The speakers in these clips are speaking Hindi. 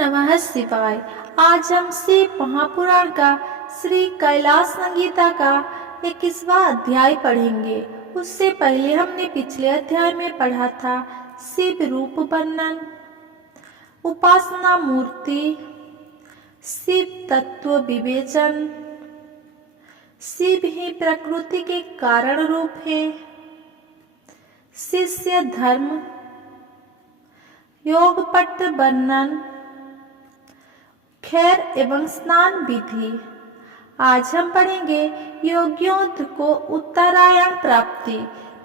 नमः शिवाय। आज हम शिव महापुराण का श्री कैलाश संगीता का 21वां अध्याय पढ़ेंगे। उससे पहले हमने पिछले अध्याय में पढ़ा था शिव रूप वर्णन, उपासना मूर्ति, शिव तत्व विवेचन, शिव ही प्रकृति के कारण रूप है, शिष्य धर्म, योगपट वर्णन, खैर एवं स्नान विधि। आज हम पढ़ेंगे योगियों को उत्तरायण प्राप्ति।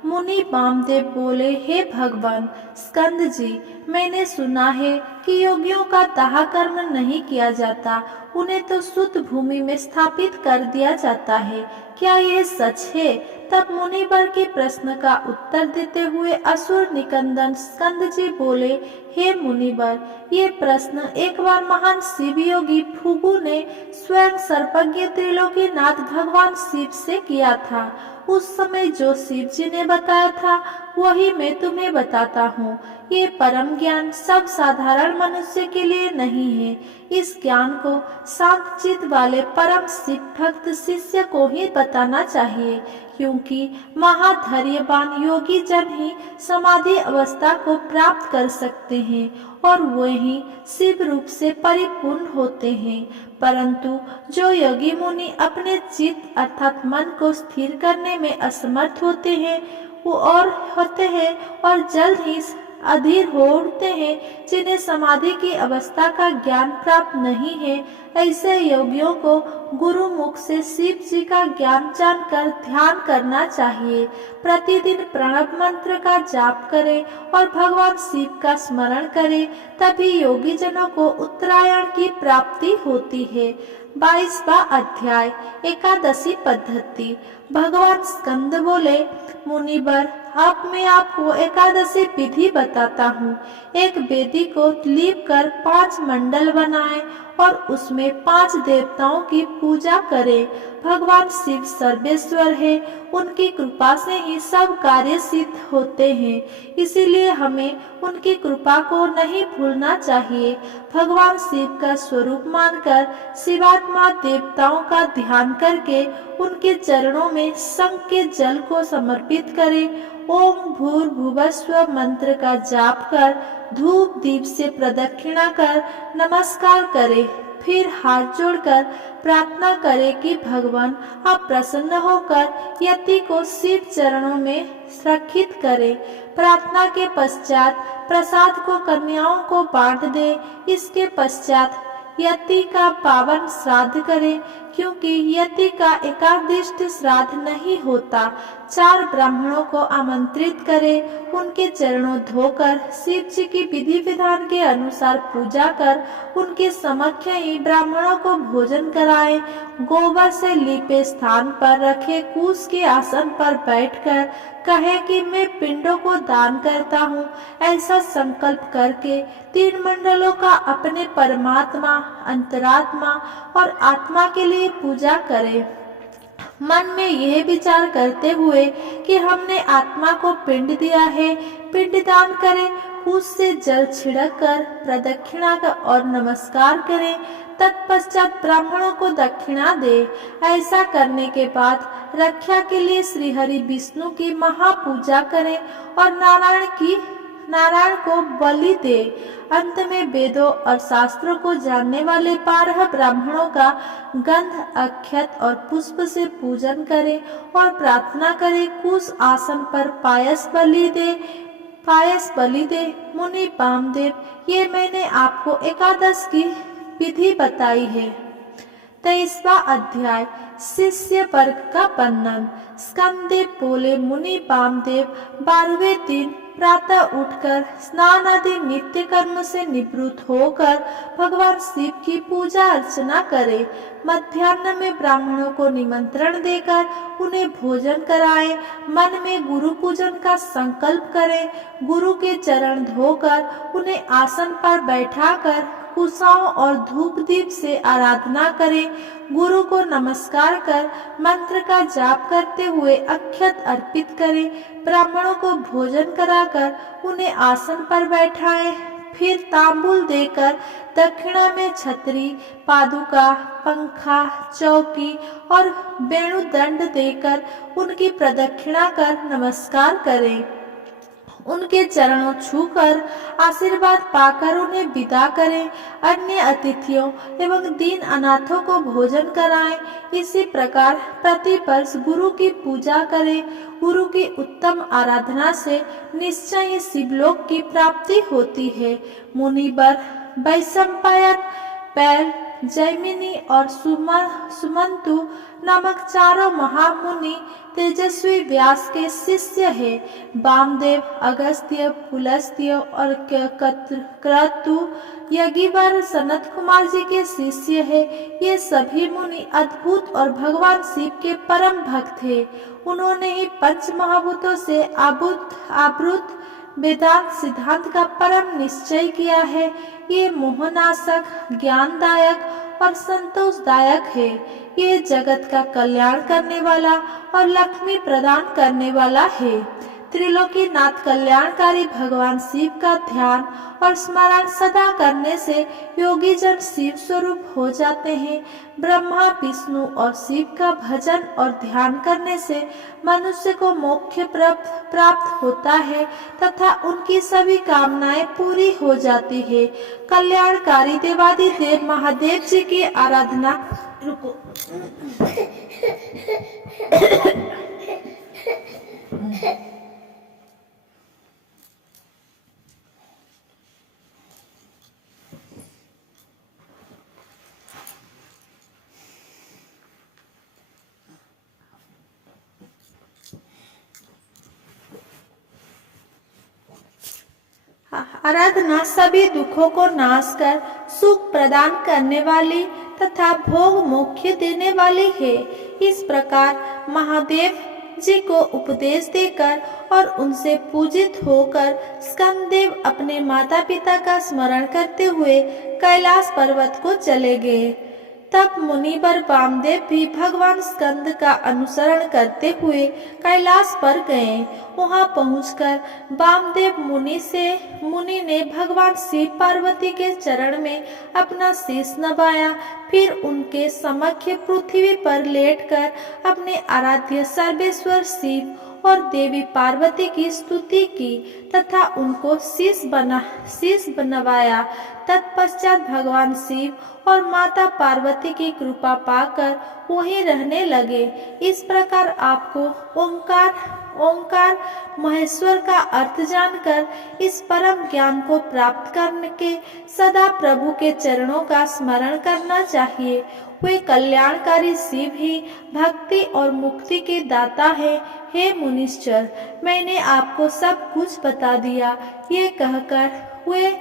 मुनि वामदेव बोले, हे भगवान स्कंद जी, मैंने सुना है कि योगियों का दाह कर्म नहीं किया जाता, उन्हें तो शुद्ध भूमि में स्थापित कर दिया जाता है। क्या यह सच है? तब मुनिवर के प्रश्न का उत्तर देते हुए असुर निकंदन स्कंद जी बोले, हे मुनिवर, ये प्रश्न एक बार महान शिव योगी भृगु ने स्वयं सर्वज्ञ त्रिलोकीनाथ भगवान शिव से किया था। उस समय जो शिव जी ने बताया था वही मैं तुम्हें बताता हूँ। ये परम ज्ञान सब साधारण मनुष्य के लिए नहीं है। इस ज्ञान को शांत चित्त वाले परम शिव भक्त शिष्य को ही बताना चाहिए, क्योंकि महाधैर्यवान योगी जन ही समाधि अवस्था को प्राप्त कर सकते हैं और वही शिव रूप से परिपूर्ण होते हैं। परंतु जो योगी मुनि अपने चित्त अर्थात मन को स्थिर करने में असमर्थ होते हैं और जल्द ही अधीर हो उठते हैं, जिन्हें समाधि की अवस्था का ज्ञान प्राप्त नहीं है, ऐसे योगियों को गुरु मुख से शिव जी का ज्ञान जानकर ध्यान करना चाहिए। प्रतिदिन प्रणव मंत्र का जाप करें और भगवान शिव का स्मरण करें, तभी योगी जनों को उत्तरायण की प्राप्ति होती है। 22वां अध्याय, एकादशी पद्धति। भगवान स्कंद बोले, मुनिवर, अब मैं आपको एकादशी विधि बताता हूँ। एक वेदी को लीप कर 5 मंडल बनाएं और उसमें 5 देवताओं की पूजा करें। भगवान शिव सर्वेश्वर है, उनकी कृपा से ही सब कार्य सिद्ध होते हैं, इसीलिए हमें उनकी कृपा को नहीं भूलना चाहिए। भगवान शिव का स्वरूप मानकर शिवात्मा देवताओं का ध्यान करके उनके चरणों में शंख के जल को समर्पित करें। ओम भूर्भुवस्व मंत्र का जाप कर धूप दीप से प्रदक्षिणा कर नमस्कार करें। फिर हाथ जोड़कर प्रार्थना करें कि भगवान आप प्रसन्न होकर यति को शिव चरणों में सुरक्षित करें। प्रार्थना के पश्चात प्रसाद को कन्याओं को बांट दें। इसके पश्चात यति का पावन श्राद्ध करें, क्योंकि यति का एकादिष्ट श्राद्ध नहीं होता। 4 ब्राह्मणों को आमंत्रित करें, उनके चरणों धोकर शिव जी की विधि विधान के अनुसार पूजा कर उनके समक्ष ही ब्राह्मणों को भोजन कराएं। गोबर से लीपे स्थान पर रखे कूश के आसन पर बैठकर कहे कि मैं पिंडों को दान करता हूँ। ऐसा संकल्प करके 3 मंडलों का अपने परमात्मा, अंतरात्मा और आत्मा के लिए पूजा करें। मन में यह विचार करते हुए कि हमने आत्मा को पिंड दिया है, पिंड दान करें। उससे जल छिड़क कर प्रदक्षिणा का और नमस्कार करें। तत्पश्चात ब्राह्मणों को दक्षिणा दे। ऐसा करने के बाद रक्षा के लिए श्री हरि विष्णु की महापूजा करें और नारायण को बलि दे। अंत में वेदों और शास्त्रों को जानने वाले 12 ब्राह्मणों का गंध, अक्षत और पुष्प से पूजन करें और प्रार्थना करें। कुश आसन पर पायस बलि दे। मुनि वामदेव, ये मैंने आपको एकादश की विधि बताई है। 23वां अध्याय, शिष्य वर्ग का वर्णन। स्कंददेव बोले, मुनि वामदेव, 12वें दिन प्रातः उठकर स्नान आदि नित्य कर्म से निवृत्त होकर भगवान शिव की पूजा अर्चना करें। मध्याह्न में ब्राह्मणों को निमंत्रण देकर उन्हें भोजन कराएं। मन में गुरु पूजन का संकल्प करें। गुरु के चरण धोकर उन्हें आसन पर बैठाकर कुशाओं और धूप दीप से आराधना करें। गुरु को नमस्कार कर मंत्र का जाप करते हुए अक्षत अर्पित करें। ब्राह्मणों को भोजन कराकर उन्हें आसन पर बैठाएं। फिर तांबूल देकर दक्षिणा में छतरी, पादुका, पंखा, चौकी और वेणुदंड देकर उनकी प्रदक्षिणा कर नमस्कार करें। उनके चरणों छूकर आशीर्वाद पाकर उन्हें विदा करें। अन्य अतिथियों एवं दीन अनाथों को भोजन कराएं। इसी प्रकार प्रति वर्ष गुरु की पूजा करें। गुरु की उत्तम आराधना से निश्चय ही शिवलोक की प्राप्ति होती है। मुनिवर, वैशंपायन, पैल, जैमिनी और सुमंतु नामक चारों महामुनि तेजस्वी व्यास के शिष्य हैं। वामदेव, अगस्त्य, पुलस्त्य और क्रतु यज्ञवर सनत कुमार जी के शिष्य हैं। ये सभी मुनि अद्भुत और भगवान शिव के परम भक्त थे। उन्होंने ही पंच महाभूतों से आवृत वेदांत सिद्धांत का परम निश्चय किया है। ये मोहनाशक, ज्ञानदायक और संतोषदायक है। ये जगत का कल्याण करने वाला और लक्ष्मी प्रदान करने वाला है। त्रिलोकीनाथ कल्याणकारी भगवान शिव का ध्यान और स्मरण सदा करने से योगी जन शिव स्वरूप हो जाते हैं। ब्रह्मा, विष्णु और शिव का भजन और ध्यान करने से मनुष्य को मोक्ष प्राप्त होता है तथा उनकी सभी कामनाएं पूरी हो जाती है। कल्याणकारी देवादिदेव महादेव जी की आराधना आराधना सभी दुखों को नाश कर सुख प्रदान करने वाली तथा भोग मोक्ष देने वाली है। इस प्रकार महादेव जी को उपदेश देकर और उनसे पूजित होकर स्कंददेव अपने माता पिता का स्मरण करते हुए कैलाश पर्वत को चले गए। तब मुनिवर वामदेव भी भगवान स्कंद का अनुसरण करते हुए कैलाश पर गए। वहां पहुंचकर वामदेव मुनि ने भगवान शिव पार्वती के चरण में अपना शीश नवाया। फिर उनके समक्ष पृथ्वी पर लेटकर अपने आराध्य सर्वेश्वर शिव और देवी पार्वती की स्तुति की तथा उनको शीश बनवाया। तत्पश्चात भगवान शिव और माता पार्वती की कृपा पाकर वहीं रहने लगे। इस प्रकार आपको ओंकार महेश्वर का अर्थ जानकर इस परम ज्ञान को प्राप्त करने के सदा प्रभु के चरणों का स्मरण करना चाहिए। वे कल्याणकारी शिव ही भक्ति और मुक्ति के दाता है। हे मुनीश्वर, मैंने आपको सब कुछ बता दिया। ये कहकर वे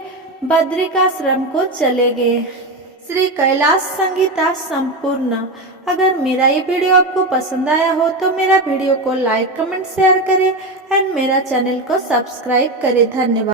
बद्रिकाश्रम को चले गए। श्री कैलाश संगीता संपूर्ण। अगर मेरा ये वीडियो आपको पसंद आया हो तो मेरा वीडियो को लाइक, कमेंट, शेयर करें एंड मेरा चैनल को सब्सक्राइब करें। धन्यवाद।